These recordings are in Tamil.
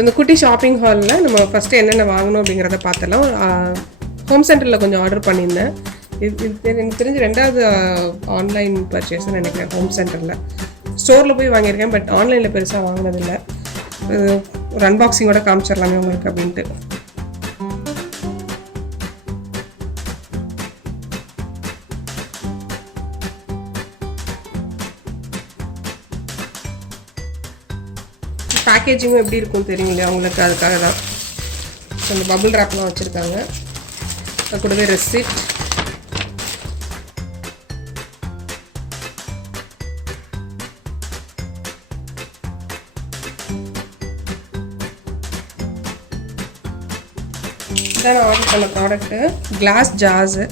இந்த குட்டி ஷாப்பிங் ஹாலில் நம்ம ஃபஸ்ட்டு என்னென்ன வாங்கணும் அப்படிங்கிறத பார்த்தலாம். ஹோம் சென்டரில் கொஞ்சம் ஆர்டர் பண்ணியிருந்தேன். இது எனக்கு தெரிஞ்சு 2வது ஆன்லைன் பர்ச்சேஸ்ன்னு நினைக்கிறேன். ஹோம் சென்டரில் ஸ்டோரில் போய் வாங்கியிருக்கேன், பட் ஆன்லைனில் பெருசாக வாங்கினதில்லை. ஒரு அன்பாக்சிங்கோட காமிச்சிடலாமே உங்களுக்கு அப்படின்ட்டு. பேக்கேஜிங்கும் எப்படி இருக்கும் தெரியும் இல்லையா அவங்களுக்கு, அதுக்காக தான். ஸோ இந்த பபிள் ரேப்லாம் வச்சுருக்காங்க. அது கூடவே ரெசிப்ட், இதான் நான் ஆர்டர் பண்ண product. Glass jars.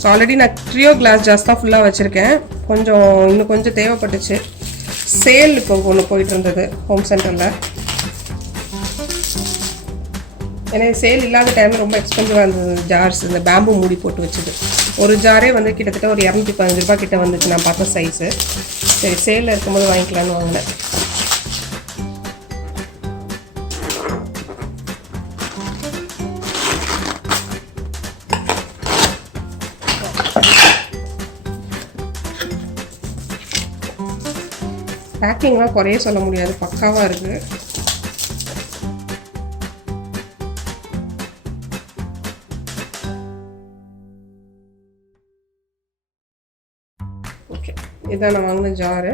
So already நான் ட்ரியோ கிளாஸ் ஜார்ஸ் தான் ஃபுல்லாக வச்சுருக்கேன். இன்னும் கொஞ்சம் தேவைப்பட்டுச்சு. சேல் இப்போ ஒன்று போயிட்டு இருந்தது ஹோம் சென்டரில். ஏன்னா சேல் இல்லாத டைமில் ரொம்ப எக்ஸ்பென்சிவாக இருந்தது ஜார்ஸ். இந்த பேம்பு மூடி போட்டு வச்சுது. ஒரு ஜாரே வந்து கிட்டத்தட்ட ஒரு 215 ரூபா கிட்ட வந்துச்சு நான் பார்த்த சைஸு. சரி, சேலில் இருக்கும்போது வாங்கிக்கலான்னு வாங்கினேன். பேக்கிங்லாம் குறைய சொல்ல முடியாது, பக்காவாக இருக்குது. ஓகே, இதான் நான் வாங்கின ஜாரு.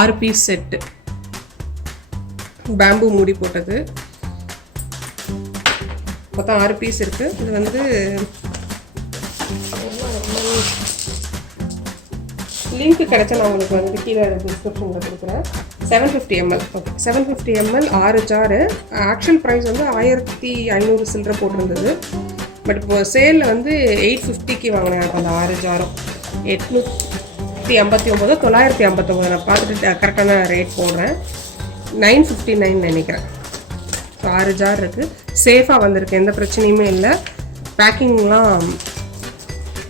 6 பீஸ் செட்டு, பேம்பு மூடி போட்டது. மொத்தம் 6 பீஸ் இருக்குது. இது வந்து லிங்க் கிடச்சா நான் உங்களுக்கு வந்துட்டு கீழே டிஸ்கிரிப்ஷனில் கொடுக்குறேன். 750 ml. Okay, 750 ml 6 jar. Actual price வந்து 1500 சில்லரை போட்டிருந்தது. பட் இப்போ சேலில் வந்து 850க்கு வாங்கினேன் அந்த 6 ஜாரும். 889 959. நான் பார்த்துட்டு கரெக்டான ரேட் போடுறேன். 959 நினைக்கிறேன். ஸோ 6 ஜார் இருக்குது. சேஃபாக வந்திருக்கு, எந்த பிரச்சனையுமே இல்லை. பேக்கிங்லாம்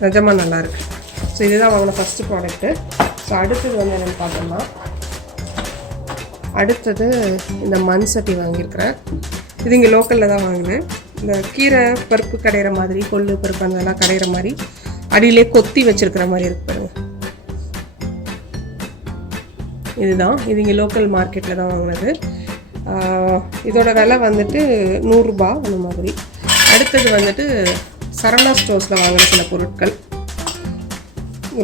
நிஜமாக நல்லாயிருக்கு. ஸோ இதுதான் வாங்கின ஃபஸ்ட்டு ப்ராடக்ட்டு. ஸோ அடுத்தது வந்து என்னென்னு பார்த்தோம்னா, அடுத்தது இந்த மண்சட்டி வாங்கியிருக்கிறேன். இது இங்கே லோக்கலில் தான் வாங்கினேன். இந்த கீரை பருப்பு கடையிற மாதிரி, கொள்ளு பருப்பு அதெல்லாம் கடையிற மாதிரி அடியிலே கொத்தி வச்சுருக்கிற மாதிரி இருக்கு பாருங்க. இதுதான், இது இங்கே லோக்கல் மார்க்கெட்டில் தான் வாங்கினது. இதோட விலை வந்துட்டு 100 ரூபா அந்த மாதிரி. அடுத்தது வந்துட்டு சரவணா ஸ்டோர்ஸில் வாங்கின சில பொருட்கள்.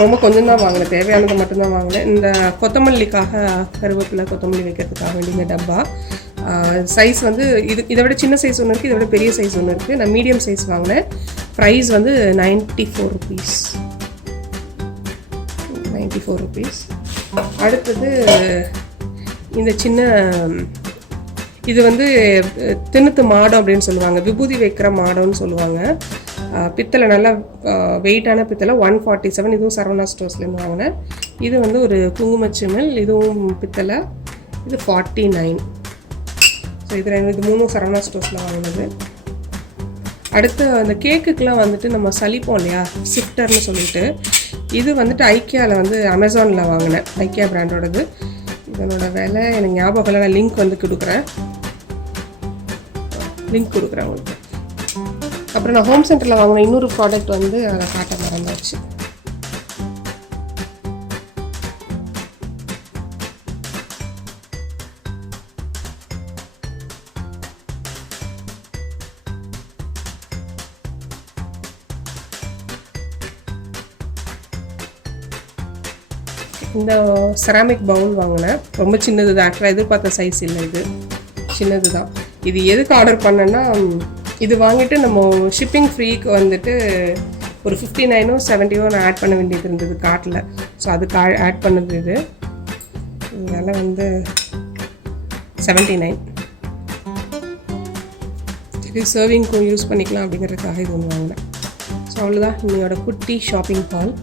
ரொம்ப கொஞ்சம் தான் வாங்கினேன், தேவையானது மட்டும்தான் வாங்கினேன். இந்த கொத்தமல்லிக்காக, கருவேப்பிலை கொத்தமல்லி வைக்கிறதுக்காக வேண்டிய டப்பா. சைஸ் வந்து இதை விட சின்ன சைஸ் ஒன்று இருக்குது, இதை விட பெரிய சைஸ் ஒன்று இருக்குது. நான் மீடியம் சைஸ் வாங்கினேன். ப்ரைஸ் வந்து 94 ருபீஸ். 94 ருபீஸ். அடுத்தது இந்த சின்ன, இது வந்து தின்னுத்து மாடம் அப்படின்னு சொல்லுவாங்க. விபூதி வைக்கிற மாடம்னு சொல்லுவாங்க. பித்தளை, நல்லா வெயிட்டான பித்தளை. 147. இதுவும் சரவணா ஸ்டோர்ஸ்லேருந்து வாங்கினேன். இது வந்து ஒரு குங்குமச்சிமிழ், இதுவும் பித்தளை. இது 49. ஸோ இது 3 சரவணா ஸ்டோர்ஸில் வாங்கினது. அடுத்து அந்த கேக்குக்கெலாம் வந்துட்டு நம்ம சலிப்போம் இல்லையா, சிஃப்டர்னு சொல்லிட்டு. இது வந்துட்டு ஐக்கியாவில் வந்து அமேசானில் வாங்கினேன், ஐக்கியா பிராண்டோடது. இதனோட விலை எனக்கு ஞாபகம் இல்லை, நான் லிங்க் வந்து கொடுக்குறேன் உங்களுக்கு. அப்புறம் நான் ஹோம் சென்டரில் வாங்கின இன்னொரு ப்ராடக்ட் வந்து அதை காட்ட மறந்துச்சு. இந்த செராமிக் பவுல் வாங்கினேன். ரொம்ப சின்னது தான், ஆக்சுவலாக எதிர்பார்த்த சைஸ் இல்லை, இது சின்னது தான். இது எதுக்கு ஆர்டர் பண்ணேன்னா, இது வாங்கிட்டு நம்ம ஷிப்பிங் ஃப்ரீக்கு வந்துட்டு ஒரு 59 70 நான் ஆட் பண்ண வேண்டியது இருந்தது கார்ட்டில். ஸோ அதுக்கு ஆட் பண்ணது இது. இதனால் வந்து 79. சரி, சர்விங்க்கும் யூஸ் பண்ணிக்கலாம் அப்படிங்கிறதுக்காக இது ஒன்று வாங்கினேன். ஸோ அவ்வளோதான் என்னோட குட்டி ஷாப்பிங் ஹால்.